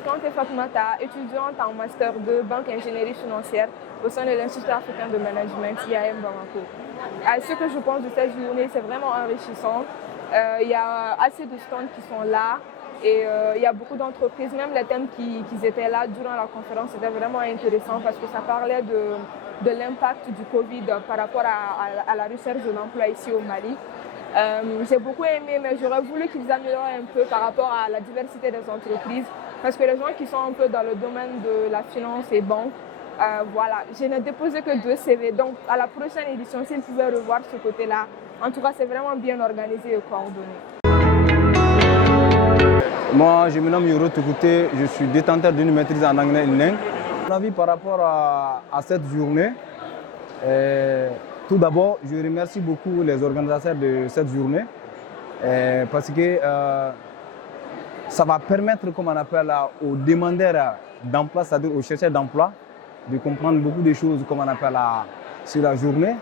suis Kanté Fatoumata, étudiante en Master 2 Banque Ingénierie Financière au sein de l'Institut africain de management IAM Bamako. Ce que je pense de cette journée, c'est vraiment enrichissant. Il y a assez de stands qui sont là et il y a beaucoup d'entreprises. Même les thèmes qui étaient là durant la conférence, c'était vraiment intéressant parce que ça parlait de l'impact du Covid par rapport à la recherche de l'emploi ici au Mali. J'ai beaucoup aimé, mais j'aurais voulu qu'ils améliorent un peu par rapport à la diversité des entreprises. Parce que les gens qui sont un peu dans le domaine de la finance et banque, voilà, je n'ai déposé que 2 CV. Donc à la prochaine édition, s'ils pouvaient revoir ce côté-là, en tout cas c'est vraiment bien organisé et coordonné. Moi, je me nomme Yoro Tukute, je suis détenteur d'une maîtrise en anglais et langue. Mon avis par rapport à cette journée, tout d'abord, je remercie beaucoup les organisateurs de cette journée parce que ça va permettre, comme on appelle, aux demandeurs d'emploi, c'est-à-dire aux chercheurs d'emploi, de comprendre beaucoup de choses, comme on appelle, sur la journée.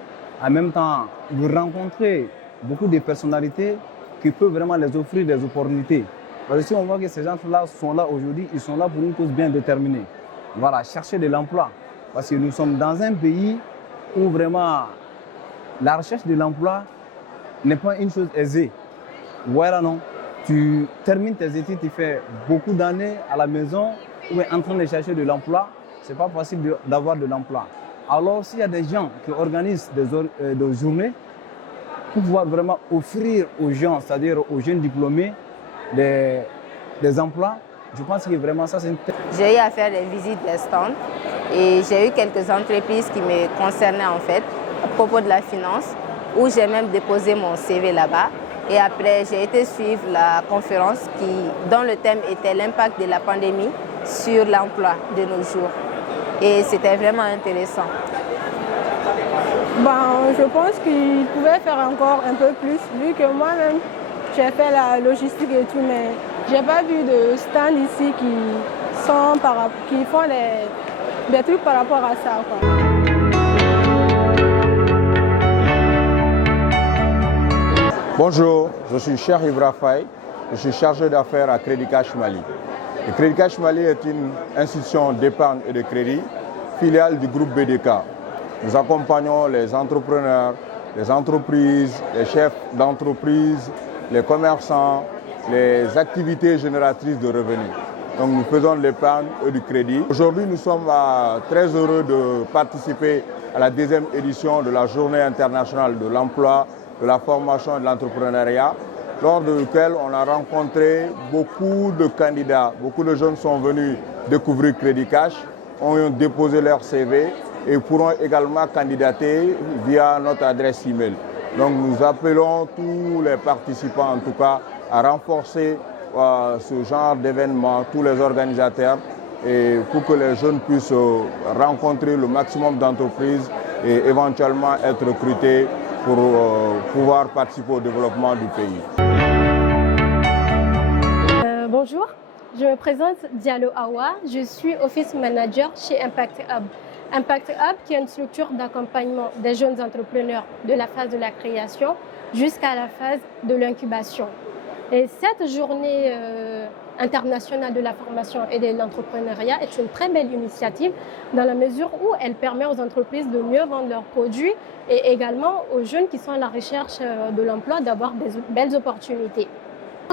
En même temps, de rencontrer beaucoup de personnalités qui peuvent vraiment les offrir des opportunités. Parce que si on voit que ces gens-là sont là aujourd'hui, ils sont là pour une cause bien déterminée. Voilà, chercher de l'emploi. Parce que nous sommes dans un pays où vraiment la recherche de l'emploi n'est pas une chose aisée. Voilà, non. Tu termines tes études, tu fais beaucoup d'années à la maison ou en train de chercher de l'emploi. Ce n'est pas facile d'avoir de l'emploi. Alors, s'il y a des gens qui organisent des journées pour pouvoir vraiment offrir aux gens, c'est-à-dire aux jeunes diplômés, des emplois, je pense que vraiment ça, c'est une... J'ai eu à faire des visites des stands et j'ai eu quelques entreprises qui me concernaient en fait à propos de la finance, où j'ai même déposé mon CV là-bas. Et après, j'ai été suivre la conférence dont le thème était l'impact de la pandémie sur l'emploi de nos jours. Et c'était vraiment intéressant. Je pense qu'il pouvait faire encore un peu plus, vu que moi-même, j'ai fait la logistique et tout, mais je n'ai pas vu de stand ici qui font des trucs par rapport à ça, quoi. Bonjour, je suis Cheikh Ibra Faye, je suis chargé d'affaires à Crédit Cash Mali. Le Crédit Cash Mali est une institution d'épargne et de crédit, filiale du groupe BDK. Nous accompagnons les entrepreneurs, les entreprises, les chefs d'entreprise, les commerçants, les activités génératrices de revenus. Donc nous faisons de l'épargne et du crédit. Aujourd'hui, nous sommes très heureux de participer à la 2e édition de la Journée internationale de l'emploi, de la formation et de l'entrepreneuriat, lors de laquelle on a rencontré beaucoup de candidats. Beaucoup de jeunes sont venus découvrir Crédit Cash, ont déposé leur CV et pourront également candidater via notre adresse email. Donc nous appelons tous les participants en tout cas à renforcer ce genre d'événement, tous les organisateurs, et pour que les jeunes puissent rencontrer le maximum d'entreprises et éventuellement être recrutés pour pouvoir participer au développement du pays. Bonjour, je me présente Diallo Awa, je suis Office Manager chez Impact Hub. Impact Hub qui est une structure d'accompagnement des jeunes entrepreneurs de la phase de la création jusqu'à la phase de l'incubation. Et cette journée internationale de la formation et de l'entrepreneuriat est une très belle initiative dans la mesure où elle permet aux entreprises de mieux vendre leurs produits et également aux jeunes qui sont à la recherche de l'emploi d'avoir des belles opportunités.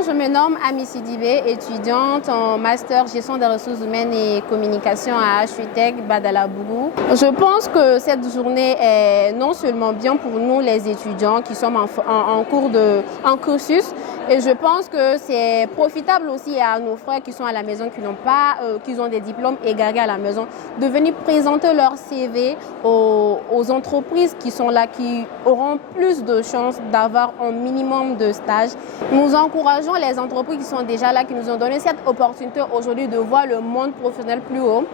Je me nomme Amy Sidibé, étudiante en master gestion des ressources humaines et communication à HUTEC Badalabougou. Je pense que cette journée est non seulement bien pour nous les étudiants qui sommes en cursus, et je pense que c'est profitable aussi à nos frères qui sont à la maison, qui ont des diplômes égarés à la maison, de venir présenter leur CV aux entreprises qui sont là, qui auront plus de chances d'avoir un minimum de stages. Nous encourageons les entreprises qui sont déjà là, qui nous ont donné cette opportunité aujourd'hui de voir le monde professionnel plus haut.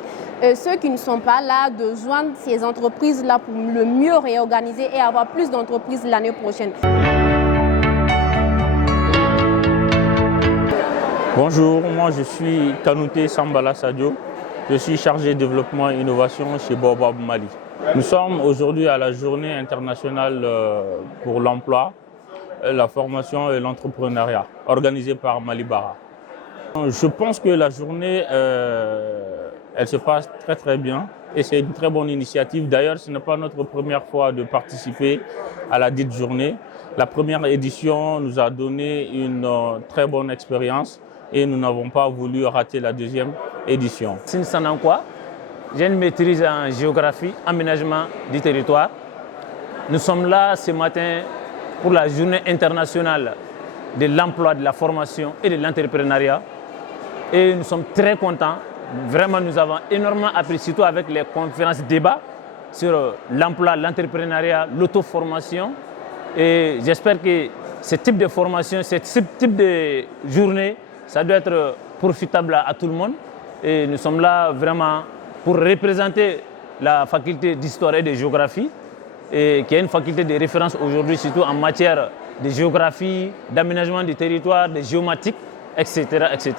Et ceux qui ne sont pas là, de joindre ces entreprises-là pour le mieux réorganiser et avoir plus d'entreprises l'année prochaine. Bonjour, moi je suis Kanouté Sambala Sadio. Je suis chargé de développement et innovation chez Baobab Mali. Nous sommes aujourd'hui à la journée internationale pour l'emploi, la formation et l'entrepreneuriat, organisée par Malibara. Je pense que la journée, elle se passe très très bien et c'est une très bonne initiative. D'ailleurs, ce n'est pas notre première fois de participer à la dite journée. La première édition nous a donné une très bonne expérience et nous n'avons pas voulu rater la deuxième édition. Sine Sanankwa, j'ai une maîtrise en géographie, aménagement du territoire. Nous sommes là ce matin pour la journée internationale de l'emploi, de la formation et de l'entrepreneuriat. Et nous sommes très contents. Vraiment, nous avons énormément appris, surtout avec les conférences débats sur l'emploi, l'entrepreneuriat, l'auto-formation. Et j'espère que ce type de formation, ce type de journée, ça doit être profitable à tout le monde. Et nous sommes là vraiment pour représenter la faculté d'histoire et de géographie, et qui est une faculté de référence aujourd'hui, surtout en matière de géographie, d'aménagement du territoire, de géomatique, etc., etc.